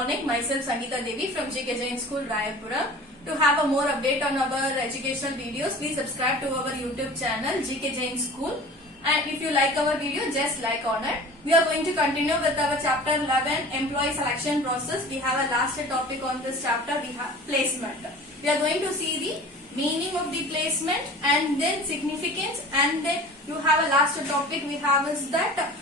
morning. Myself Sangeeta Devi from GK Jain School, Rayapura. To have a more update on our educational videos, please subscribe to our YouTube channel GK Jain School. And if you like our video, just like on it. We are going to continue with our chapter 11, employee selection process. We have a last topic on this chapter. We have placement. We are going to see the meaning of the placement and then significance, and then you have a last topic we have is that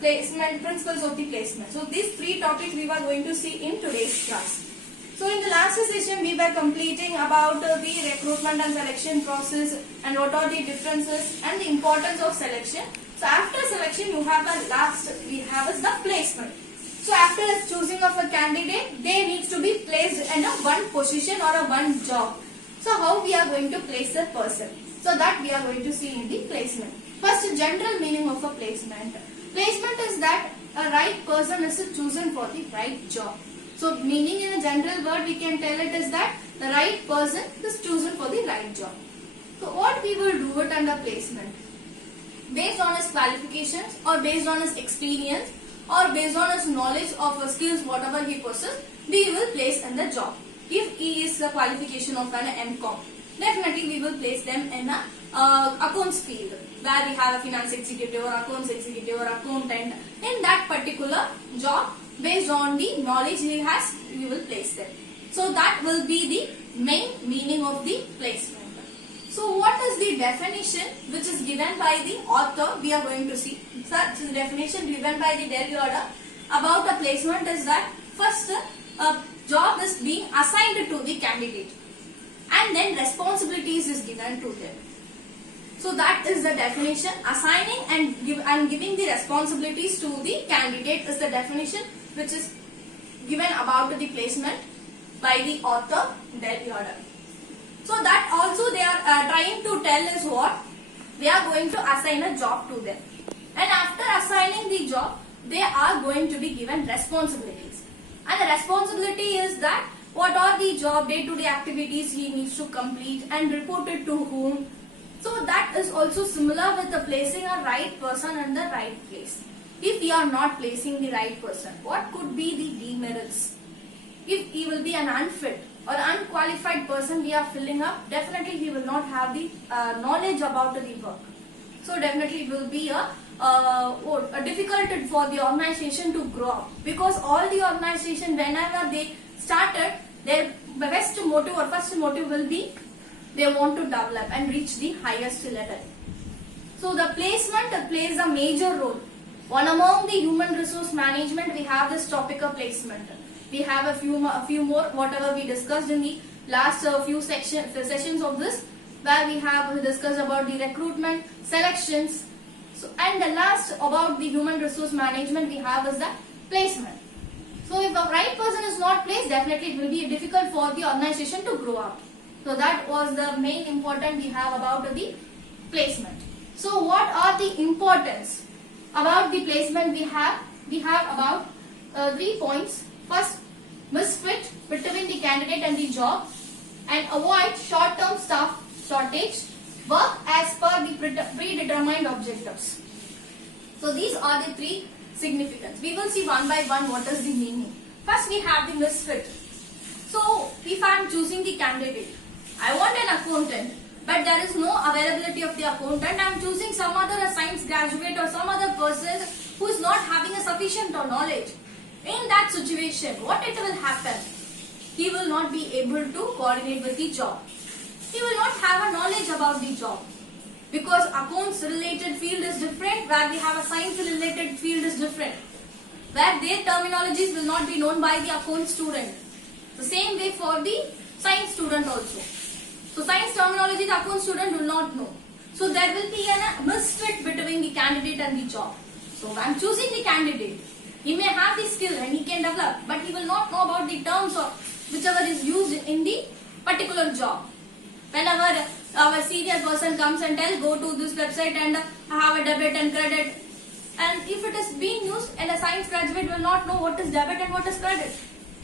placement, principles of the placement. So these three topics we were going to see in today's class. So in the last session we were completing about the recruitment and selection process and what are the differences and the importance of selection. So after selection you have a last we have is the placement. So after choosing of a candidate, they needs to be placed in a one position or a one job. So how we are going to place a person? So that we are going to see in the placement. First, general meaning of a placement. Placement is that a right person is chosen for the right job. So meaning in a general word we can tell it is that the right person is chosen for the right job. So what we will do it under placement? Based on his qualifications or based on his experience or based on his knowledge of skills whatever he possesses, we will place in the job. If he is the qualification of an MCom, definitely we will place them in a accounts field where we have a finance executive or accounts executive or accountant. In that particular job, based on the knowledge he has, we will place them. So that will be the main meaning of the placement. So what is the definition which is given by the author? We are going to see. So the definition given by the Del Yoda about the placement is that first job is being assigned to the candidate and then responsibilities is given to them. So that is the definition. Assigning and giving the responsibilities to the candidate is the definition which is given about the placement by the author Del Yoda. So that also they are trying to tell is what? They are going to assign a job to them. And after assigning the job, they are going to be given responsibilities. And the responsibility is that what are the job day-to-day activities he needs to complete and report it to whom. So that is also similar with the placing a right person in the right place. If we are not placing the right person, what could be the demerits? If he will be an unfit or unqualified person we are filling up, definitely he will not have the knowledge about the work. So definitely it will be a difficult for the organization to grow up, because all the organization whenever they started, their best motive or first motive will be they want to develop and reach the highest level. So the placement plays a major role. One among the human resource management, we have this topic of placement. We have a few more whatever we discussed in the last few sessions of this, where we have discussed about the recruitment, selections. So, and the last about the human resource management we have is the placement. So if the right person is not placed, definitely it will be difficult for the organization to grow up. So that was the main important we have about the placement. So what are the importance about the placement we have? We have about 3 points. First, misfit between the candidate and the job, and avoid short-term staff shortage, work as per the predetermined objectives. So these are the 3 significance. We will see one by one what is the meaning. First we have the misfit. So if I am choosing the candidate, I want an accountant, but there is no availability of the accountant. I am choosing some other science graduate or some other person who is not having a sufficient knowledge. In that situation, what it will happen? He will not be able to coordinate with the job. He will not have a knowledge about the job, because accounts related field is different, where we have a science related field is different, where their terminologies will not be known by the account student. The same way for the science student also. So science terminology the account student will not know. So there will be a misfit between the candidate and the job. So I am choosing the candidate. He may have the skill and he can develop, but he will not know about the terms or whichever is used in the particular job. Whenever our senior person comes and tells, go to this website and have a debit and credit. And if it is being used, and a science graduate will not know what is debit and what is credit.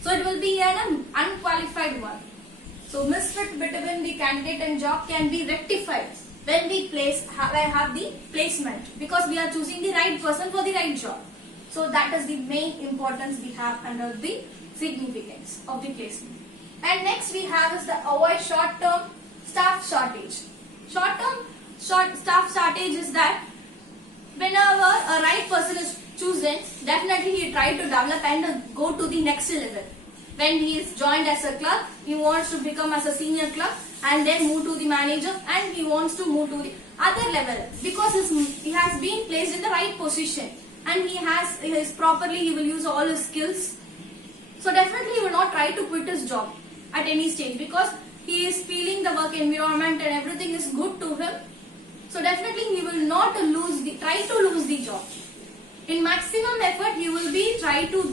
So it will be an unqualified one. So misfit between the candidate and job can be rectified when we have the placement, because we are choosing the right person for the right job. So that is the main importance we have under the significance of the placement. And next we have is the avoid short-term staff shortage. Short-term staff shortage is that whenever a right person is chosen, definitely he try to develop and go to the next level. When he is joined as a clerk, he wants to become as a senior clerk and then move to the manager, and he wants to move to the other level because he has been placed in the right position and he will use all his skills. So definitely he will not try to quit his job at any stage because he is feeling the work environment and everything is good to him. So definitely he will not try to lose the job. In maximum effort he will be try to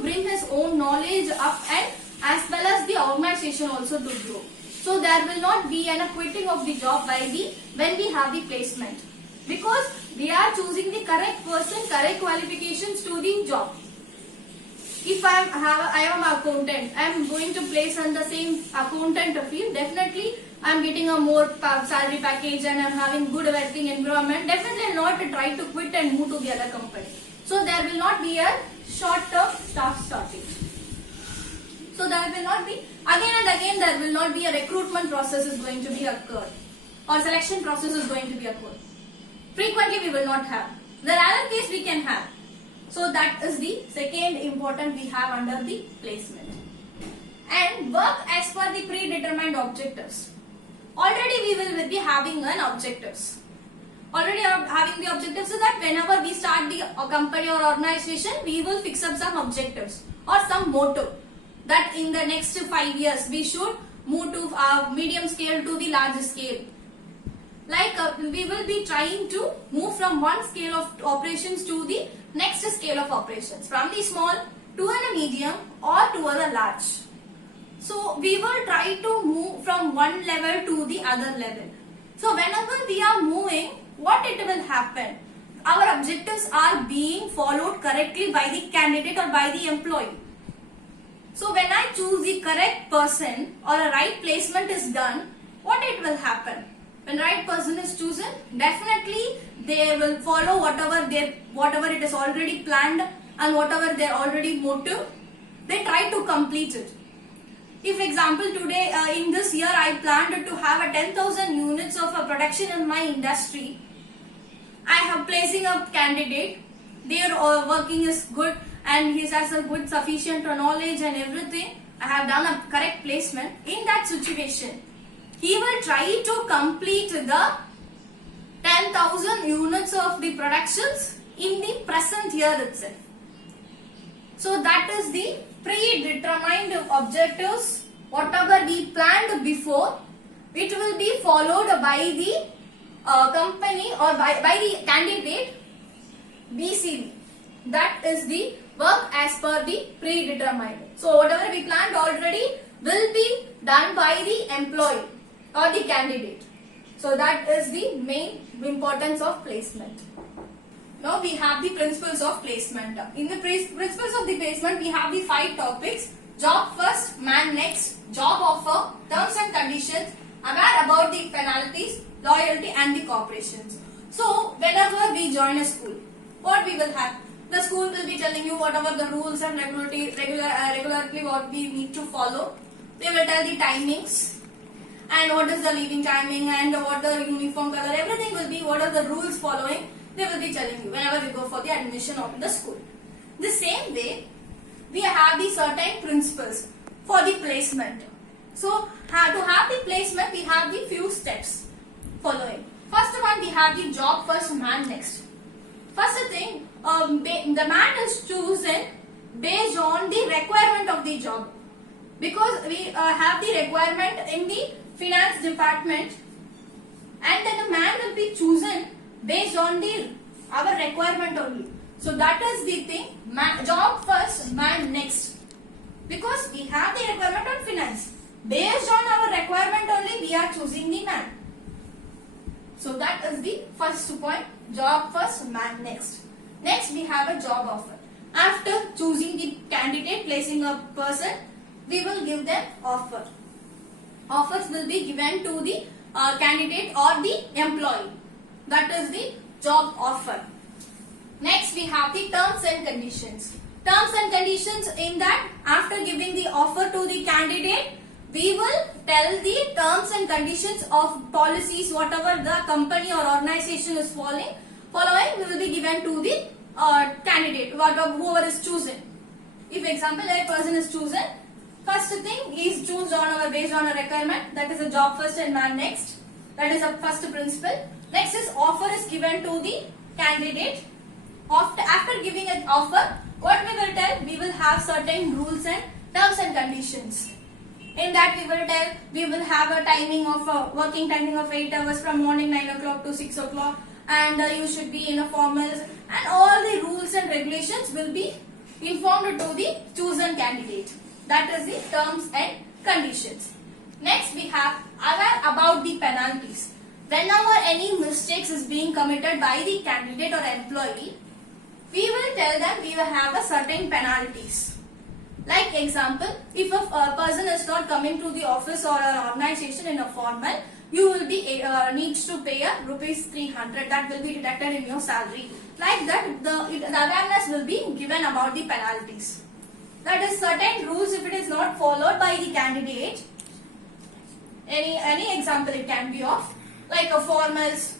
bring his own knowledge up, and as well as the organization also to grow. So there will not be a quitting of the job when we have the placement, because we are choosing the correct person, correct qualifications to the job. If I am accountant, I am going to place on the same accountant field, definitely I am getting a more salary package and I am having good working environment. Definitely I will not try to quit and move to the other company. So there will not be a short-term staff shortage. So there will not be, again and again there will not be a recruitment process is going to be occurred, or selection process is going to be occurred. Frequently we will not have. The rare case we can have. So that is the second important we have under the placement. And work as per the predetermined objectives. Already we will be having an objectives. Already having the objectives is that whenever we start the company or organization, we will fix up some objectives or some motto that in the next 5 years we should move to medium scale to the large scale. Like we will be trying to move from one scale of operations to the next scale of operations, from the small to a medium or to a large. So we will try to move from one level to the other level. So whenever we are moving, what it will happen? Our objectives are being followed correctly by the candidate or by the employee. So when I choose the correct person or a right placement is done, what it will happen? When right person is chosen, definitely they will follow whatever it is already planned and whatever their already motive, they try to complete it. If example today in this year I planned to have a 10,000 units of a production in my industry, I have placing a candidate, their working is good and he has a good sufficient knowledge and everything, I have done a correct placement. In that situation, he will try to complete the 10,000 units of the productions in the present year itself. So that is the predetermined objectives. Whatever we planned before, it will be followed by the company or by the candidate BCV. That is the work as per the predetermined. So whatever we planned already will be done by the employee or the candidate. So that is the main importance of placement. Now we have the principles of placement. In the principles of the placement, we have the 5 topics: job first, man next, job offer, terms and conditions, aware about the penalties, loyalty and the corporations. So whenever we join a school, what we will have? The school will be telling you whatever the rules and regularly what we need to follow. They will tell the timings and what is the leaving timing and what the uniform color, everything will be what are the rules following. They will be telling you whenever you go for the admission of the school. The same way, we have the certain principles for the placement. So to have the placement, we have the few steps following. First one, we have the job first, man next. First thing, the man is chosen based on the requirement of the job, because we have the requirement in the finance department, and then the man will be chosen based on our requirement only. So that is the thing, job first, man next, because we have the requirement on finance. Based on our requirement only, we are choosing the man. So that is the first point, job first, man next. Next we have a job offer. After choosing the candidate, placing a person, we will give them offer. Offers will be given to the candidate or the employee. That is the job offer. Next we have the terms and conditions. terms and conditions, in that after giving the offer to the candidate, we will tell the terms and conditions of policies, whatever the company or organization is following, we will be given to the candidate, whoever is chosen. If example a person is chosen, first thing is chosen based on a requirement, that is a job first and man next. That is a first principle. Next is offer is given to the candidate. After giving an offer, what we will tell? We will have certain rules and terms and conditions. In that we will tell, we will have a timing of working timing of 8 hours from morning 9 o'clock to 6 o'clock, and you should be in a formals, and all the rules and regulations will be informed to the chosen candidate. That is the terms and conditions. Next we have aware about the penalties. Whenever any mistakes is being committed by the candidate or employee, we will tell them we will have a certain penalties. Like example, if a person is not coming to the office or an organization in a formal, you will be needs to pay a rupees 300, that will be deducted in your salary. Like that, the awareness will be given about the penalties. That is certain rules if it is not followed by the candidate. Any example it can be of, like a formals.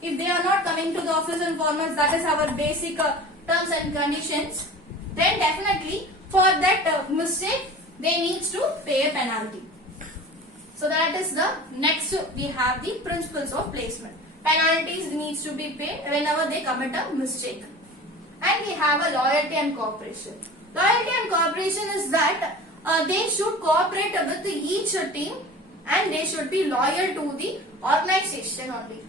If they are not coming to the office in formals, that is our basic terms and conditions. Then definitely for that mistake they need to pay a penalty. So that is the next, we have the principles of placement. Penalties needs to be paid whenever they commit a mistake. And we have a loyalty and cooperation. Loyalty and cooperation is that they should cooperate with each team, and they should be loyal to the organization only.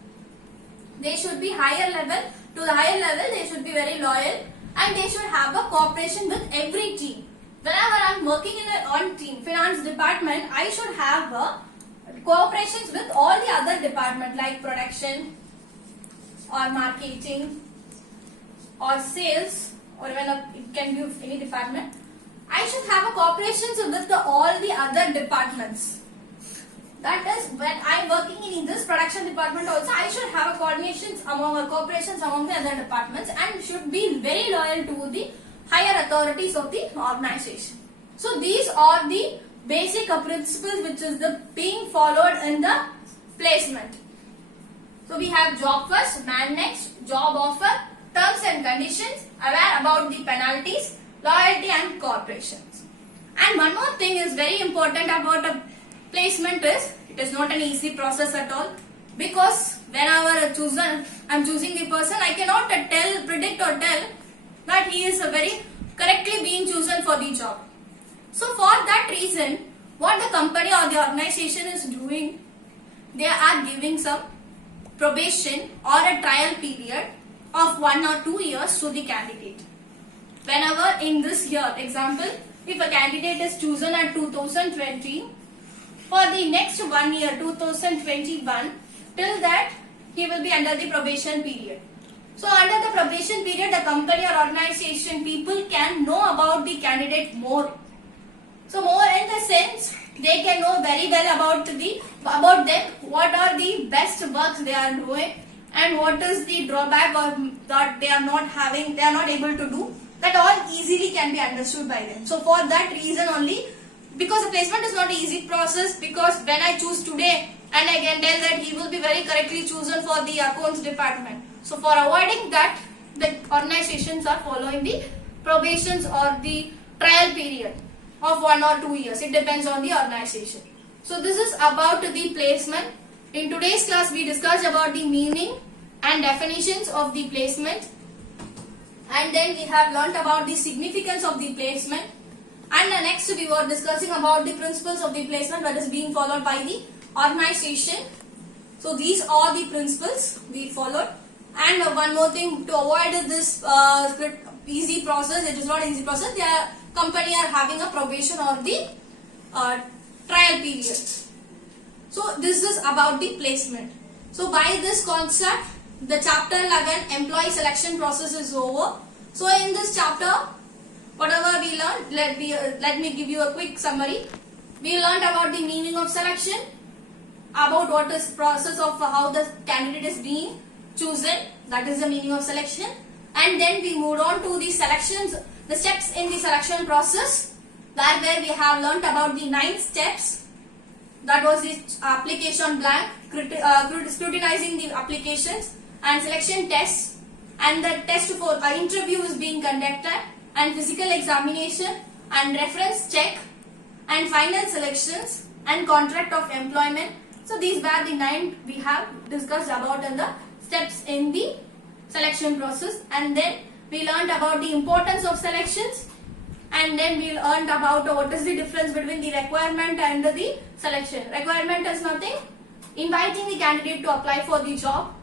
They should be higher level, to the higher level they should be very loyal, and they should have a cooperation with every team. Whenever I am working in on team finance department, I should have cooperations with all the other departments like production or marketing or sales, or even it can be any department. I should have a cooperations with all the other departments. That is, when I am working in this production department also, I should have a cooperations among the other departments, and should be very loyal to the higher authorities of the organization. So these are the basic principles which is being followed in the placement. So we have job first, man next, job offer, terms and conditions, aware about the penalties, loyalty and cooperations. And one more thing is very important about a placement is, it is not an easy process at all, because whenever I am choosing the person, I cannot predict or tell that he is very correctly being chosen for the job. So for that reason, what the company or the organization is doing, they are giving some probation or a trial period of 1 or 2 years to the candidate. Whenever in this year, example, if a candidate is chosen at 2020, for the next 1 year, 2021, till that he will be under the probation period. So under the probation period, the company or organization people can know about the candidate more. So more in the sense, they can know very well about them, what are the best works they are doing, and what is the drawback or that they are not having, they are not able to do. That all easily can be understood by them. So for that reason only, because the placement is not an easy process, because when I choose today and I can tell that he will be very correctly chosen for the accounts department. So for avoiding that, the organizations are following the probations or the trial period of 1 or 2 years. It depends on the organization. So this is about the placement. In today's class we discussed about the meaning and definitions of the placement, and then we have learnt about the significance of the placement, and next we were discussing about the principles of the placement that is being followed by the organization. So these are the principles we followed. And one more thing, to avoid this easy process, it is not an easy process, the company are having a probation or the trial period. So this is about the placement. So by this concept, the chapter 11 employee selection process is over. So in this chapter, whatever we learned, let me give you a quick summary. We learned about the meaning of selection, about what is process of how the candidate is being chosen, that is the meaning of selection, And then we moved on to the selections, the steps in the selection process, where we have learnt about the 9 steps. That was the application blank, scrutinizing the applications, and selection tests, and the test for interview is being conducted, and physical examination, and reference check, and final selections, and contract of employment. So these were the 9 we have discussed about in the steps in the selection process. And then we learned about the importance of selections, and then we learned about what is the difference between the requirement and the selection. Requirement is nothing, inviting the candidate to apply for the job,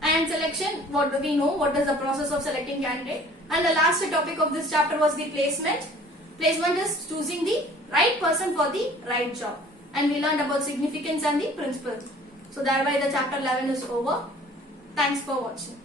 and selection, what do we know, what is the process of selecting candidate. And the last topic of this chapter was the placement. Placement is choosing the right person for the right job, and we learned about significance and the principle. So thereby the chapter 11 is over. Thanks for watching.